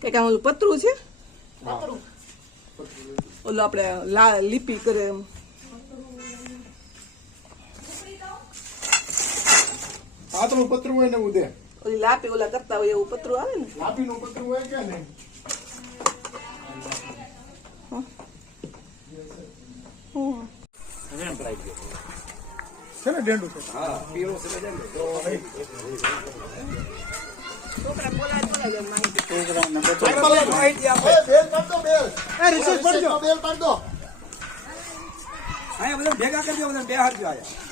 કંઈક આમ ઓલું પતરું છે? ઓલું આપણે લા લીપી કરે એમ. પાતળું પતરું હોય ને એવું દે. ઓલી લાપી ઓલા કરતા હોય એવું પતરું આવે ને? લાપીનું પતરું હોય કે નહીં? હમ. છે ને ડેંડું છે? છોકરા બોલાય બોલાય એમ માહિતી. આયા બેલ પાડ દો, બેલ. એ, રિશેષ પડજો. બેલ પાડ દો. અહીંયા બધા ભેગા કરી દો બધા બે હાથ આયા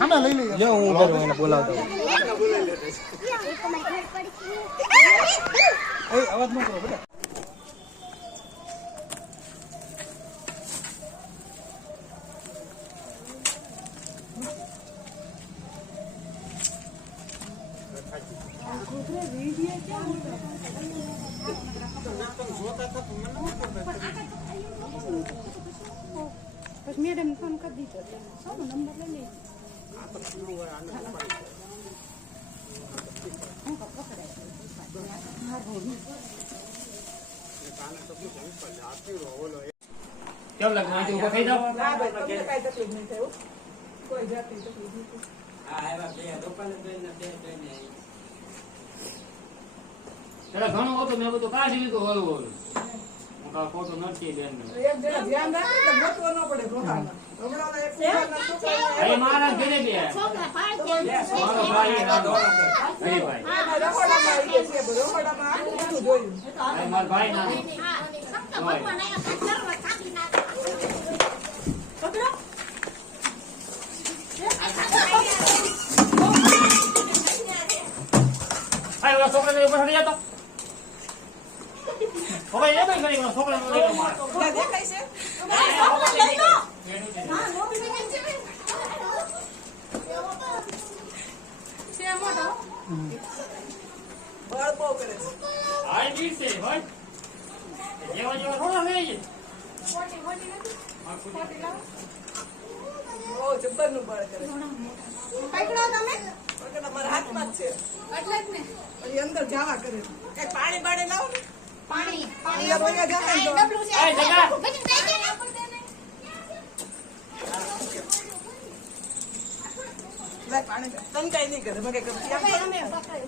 આને લઈ લઈએ અવાજ ન કરો બધા પછી મેડમ ફોન કરી દીધો શોનો નંબર લઈ લઈ કેમ લાગે ઊભા થઈ કાંઈ થાય હો. કોઈ જાતની તકલીફ નથી ઘણું હતું મેં બધું કાઢી લીધું હોલું હળવું ખોટું નથી બેન એક જણા ધ્યાન રાખે તો ગોતવો ન પડે એ મારા ઘરે બે. છોકરા મારો ભાઈ મારા ભાઈ નાનો હા હવે એ નહીં કરી મારે. ત્યાં દેખાય છે બળ બહુ કરે છે? એ ડીશ છે ભાઈ જેવા જેવા થોડા જબ્બરનું બળ કરે પકડો તમે વગર અમારા હાથમાં જ છે એટલે જ ને પછી અંદર જવા કરે છે કઈ પાણી બાણી લાવો ને પાણી. ડબલું છે એ જગા. બધું ને લે પાણી તને કઈ નહીં કરે કઈ અમે અમે પકડી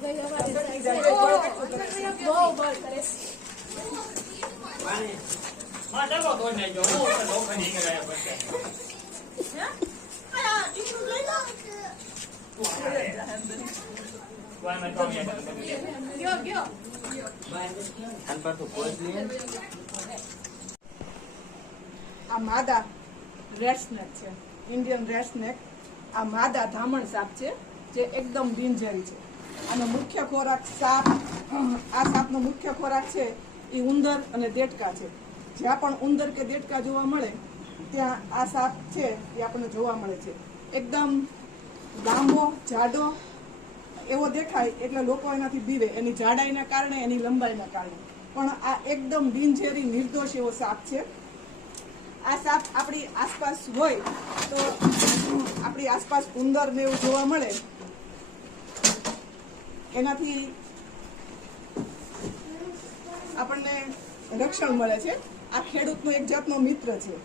બહુ બળ કરે માં ડબો તોડી નાખ્યો. હું ઉપર ધોકા નહીં કરાયા પછી. વાયમાં તો આવ્યા કરે બધું. ગયો ગયો આ મુખ્ય ખોરાક સાપ, આ સાપનો મુખ્ય ખોરાક છે, એ ઉંદર અને દેડકા છે. જ્યાં પણ ઉંદર કે દેડકા જોવા મળે, ત્યાં આ સાપ છે, એ આપણને જોવા મળે છે. એકદમ લાંબો, જાડો એવો દેખાય એટલે લોકો એનાથી બીવે. એની જાડાઈના કારણે, એની લંબાઈના કારણે. પણ આ એકદમ બિનઝેરી, નિર્દોષ એવો સાપ છે. આ સાપ આપણી આસપાસ હોય તો આપણી આસપાસ ઉંદર ને એવું જોવા મળે. એનાથી આપણને રક્ષણ મળે છે. આ ખેડૂતનો એક જાતનો મિત્ર છે.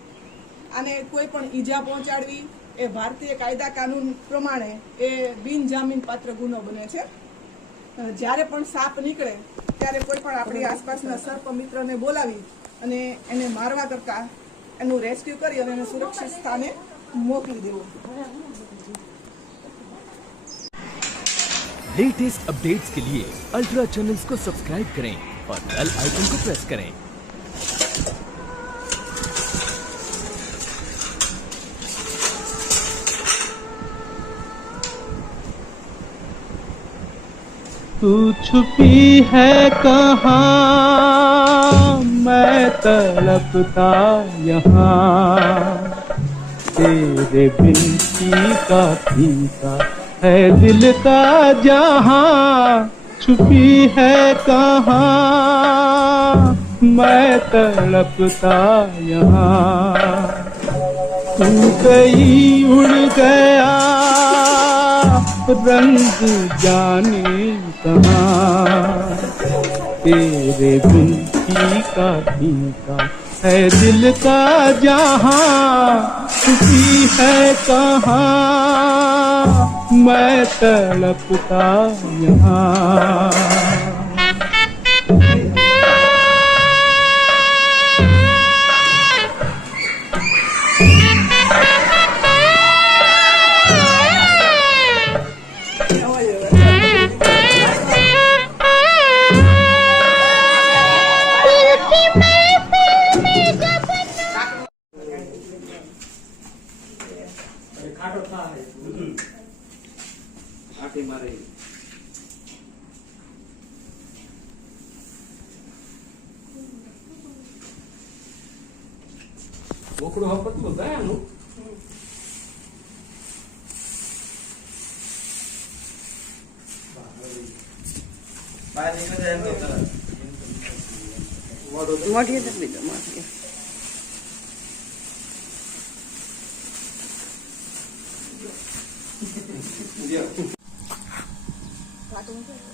આને કોઈ પણ ઈજા પહોંચાડવી એ ભારતીય કાયદા કાનૂન પ્રમાણે એ બિનજામીન પાત્ર ગુનો બને છે જ્યારે પણ સાપ નીકળે ત્યારે કોઈ પણ આપણી આસપાસના સર્પ મિત્રને બોલાવી અને એને મારવા કરતા એનું રેસ્ક્યુ કરી અને એને સુરક્ષિત સ્થાને મોકલી દેવું लेटेस्ट अपडेट्स के लिए अल्ट्रा चैनल्स को सब्सक्राइब करें और बेल आइकन को प्रेस करें तू छुपी है कहाँ? मैं तड़पता यहाँ। तेरे बिन फीका फीका है दिल का जहाँ। छुपी है कहाँ? मैं तड़पता यहाँ। तू गई उड़ गया, रंग जाने कहाँ तेरे बिन फीका फीका है दिल का जहाँ खुशी है कहाँ मैं तड़पता यहाँ બોકડું હપતું ગયા નું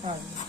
ક્યાં